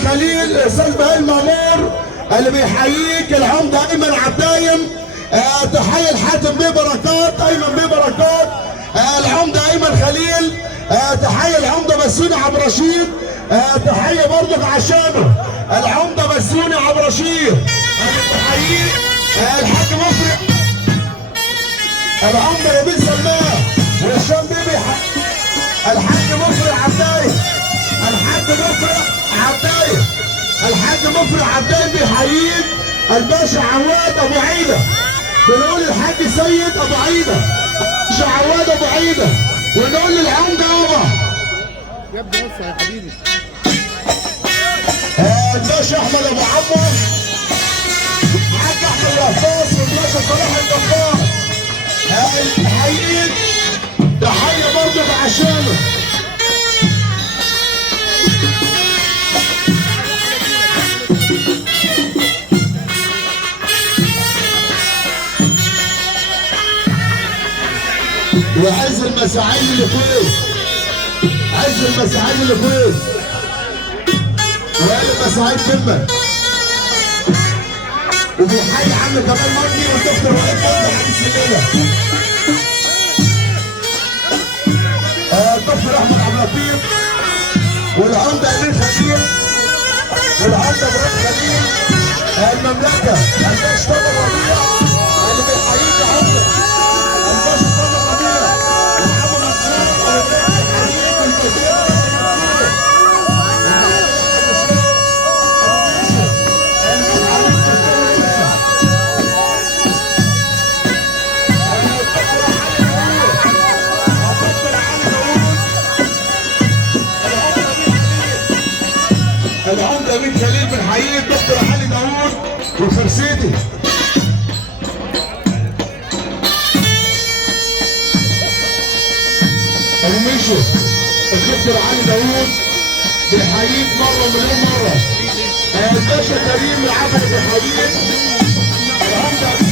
امين خليل الاستاذ بهاء مامور اللي بيحييك العمده ايمن عبدايم. تحيه لحاتم بيه بركات، ايمن بيه بركات، العمده ايمن خليل. تحيه العمده بسوني عبد الرشيد. تحيه برضك عشانه العمده بسوني عبد الرشيد. انا بحييك الحاج مفرق العمده نبيل سلمان والشام بيبي الحاج مفرق عبدايم. الحاج مفرق عبدايم، الحاج مفرق عبدايم بيحييك الباشا عواد ابو عيده. بنقول الحاج سيد ابو عيده، باشا عواد ابو عيده، ونقول للعمده يابا يا ابني بص يا حبيبي الباشا احمد ابو عمر، الحاج احمد القفاص والباشا صلاح الجبار. بيحييك تحيه برضه عشانه. وعز المساعيد اللي فوق، عز المساعيد اللي فوق، وقال المساعيد كلمة. وبيحيي عم كمال مرضي والدكتور وائل مرضي حديث الليلة. الدكتور احمد عبد اللطيف والعمدة امين خليل والعمدة ابراهيم خليل. المملكة الباشا طارق ربيع اللي بيحييك يا عمدة، الباشا طارق ربيع ومحمد منصور بيحييك والكثير العمدة امين خليل بنحييه الدكتور علي داوود وفرسيتي. ابو ميشو الدكتور علي داوود بيحييك مره مليون مره. الباشا كريم العبد بيحييك. العمدة